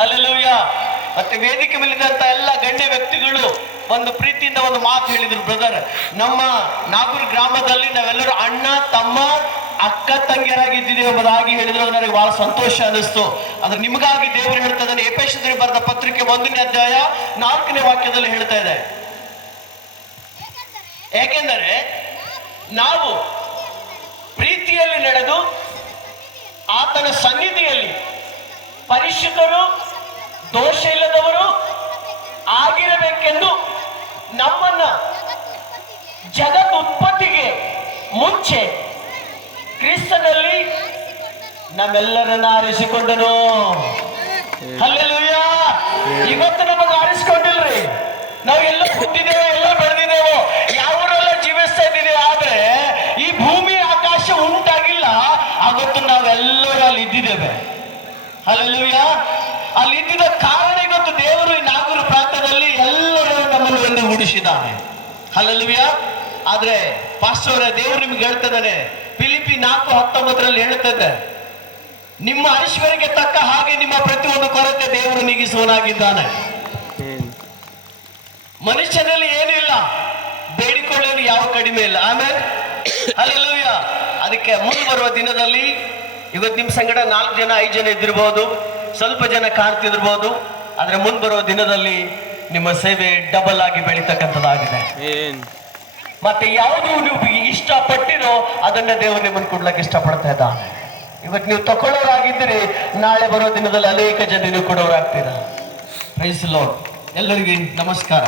Hallelujah. ಮತ್ತೆ ವೇದಿಕೆ ಮೇಲಿದ್ದಂತ ಎಲ್ಲ ಗಣ್ಯ ವ್ಯಕ್ತಿಗಳು ಒಂದು ಪ್ರೀತಿಯಿಂದ ಒಂದು ಮಾತು ಹೇಳಿದ್ರು. ಬ್ರದರ್, ನಮ್ಮ ನಾಗೂರ್ ಗ್ರಾಮದಲ್ಲಿ ನಾವೆಲ್ಲರೂ ಅಣ್ಣ ತಮ್ಮ ಅಕ್ಕ ತಂಗಿಯರಾಗಿದ್ದೀವಿ ಎಂಬುದಾಗಿ ಹೇಳಿದ್ರು. ನನಗೆ ಬಹಳ ಸಂತೋಷ ಅನಿಸ್ತು. ಆದ್ರೆ ನಿಮಗಾಗಿ ದೇವರು ಹೇಳ್ತಾ ಇದ್ದಾನೆ. ಎಫೆಸದವರಿಗೆ ಬರೆದ ಪತ್ರಿಕೆ 1ನೇ ಅಧ್ಯಾಯ 4ನೇ ವಾಕ್ಯದಲ್ಲಿ ಹೇಳ್ತಾ ಇದೆ, ಏಕೆಂದರೆ ನಾವು ಪ್ರೀತಿಯಲ್ಲಿ ನಡೆದು ಆತನ ಸನ್ನಿಧಿಯಲ್ಲಿ ಪರಿಶುದ್ಧರು ದೋಷ ಇಲ್ಲದವರು ಆಗಿರಬೇಕೆಂದು ನಮ್ಮನ್ನ ಜಗತ್ ಉತ್ಪತ್ತಿಗೆ ಮುಂಚೆ ಕ್ರಿಸ್ತನಲ್ಲಿ ನಮ್ಮೆಲ್ಲರನ್ನ ಆರಿಸಿಕೊಂಡನು. ಹಲ್ಲೆಲೂಯಾ. ಇವತ್ತು ನಮಗೆ ಆರಿಸಿಕೊಂಡಿಲ್ರಿ. ನಾವು ಎಲ್ಲ ಹುಟ್ಟಿದ್ದೇವೆ, ಎಲ್ಲ ಬೆಳೆದಿದ್ದೇವೆ, ಯಾವರೆಲ್ಲ ಜೀವಿಸ್ತಾ ಇದ್ದೀವಿ. ಆದ್ರೆ ಈ ಭೂಮಿ ಆಕಾಶ ಉಂಟಾಗಿಲ್ಲ. ಅವತ್ತು ನಾವೆಲ್ಲರೂ ಅಲ್ಲಿ ಇದ್ದಿದ್ದೇವೆ. ಹಲ್ಲೆಲೂಯಾ. ಅಲ್ಲಿ ಇದ್ದಿದ್ದ ಕಾರಣ ಇವತ್ತು ದೇವರು ಈ ನಾಗೂರು ಪ್ರಾಂತದಲ್ಲಿ ಎಲ್ಲರೂ ನಮ್ಮನ್ನು ಒಂದು ಹೂಡಿಸಿದ್ದಾನೆ. ಹಲ್ಲೆಲೂಯಾ. ಆದ್ರೆ ಪಾಸ್ಟರ್ ದೇವರು ನಿಮ್ಗೆ ಹೇಳ್ತಿದ್ದಾನೆ, ಫಿಲಿಪ್ಪಿ 4:19 ಹೇಳ್ತದೆ, ನಿಮ್ಮ ಐಶ್ವರ್ಯಕ್ಕೆ ತಕ್ಕ ಹಾಗೆ ನಿಮ್ಮ ಪ್ರತಿಯೊಂದು ಕೊರತೆ ದೇವರು ನೀಗಿಸುವನಾಗಿದ್ದಾನೆ. ಮನುಷ್ಯನಲ್ಲಿ ಏನೂ ಇಲ್ಲ, ಬೇಡಿಕೊಳ್ಳಲು ಯಾವ ಕಡಿಮೆ ಇಲ್ಲ. ಆಮೇಲೆ ಹಲ್ಲೆಲೂಯಾ. ಅದಕ್ಕೆ ಮುಂದೆ ಬರುವ ದಿನದಲ್ಲಿ ಇವತ್ತು ನಿಮ್ಮ ಸಂಗಡ 4 ಜನ 5 ಜನ ಇದ್ದಿರ್ಬೋದು, ಸ್ವಲ್ಪ ಜನ ಕಾಣ್ತಿರ್ಬೋದು. ಆದ್ರೆ ಮುಂದೆ ಬರುವ ದಿನದಲ್ಲಿ ನಿಮ್ಮ ಸೇವೆ ಡಬಲ್ ಆಗಿ ಬೆಳೀತಕ್ಕಂಥದ್ದಾಗಿದೆ. ಮತ್ತೆ ಯಾವುದು ನೀವು ಇಷ್ಟಪಟ್ಟಿರೋ ಅದನ್ನ ದೇವರು ನಿಮ್ಮನ್ನು ಕೊಡ್ಲಕ್ಕೆ ಇಷ್ಟಪಡ್ತಾ ಇದ್ದಾನೆ. ಇವತ್ತು ನೀವು ತಗೊಳ್ಳೋರಾಗಿದ್ದೀರಿ, ನಾಳೆ ಬರೋ ದಿನದಲ್ಲಿ ಅನೇಕ ಜನ ನೀವು ಕೊಡೋರಾಗ್ತೀರಾ. Price the lord. ಎಲ್ಲರಿಗೂ ನಮಸ್ಕಾರ.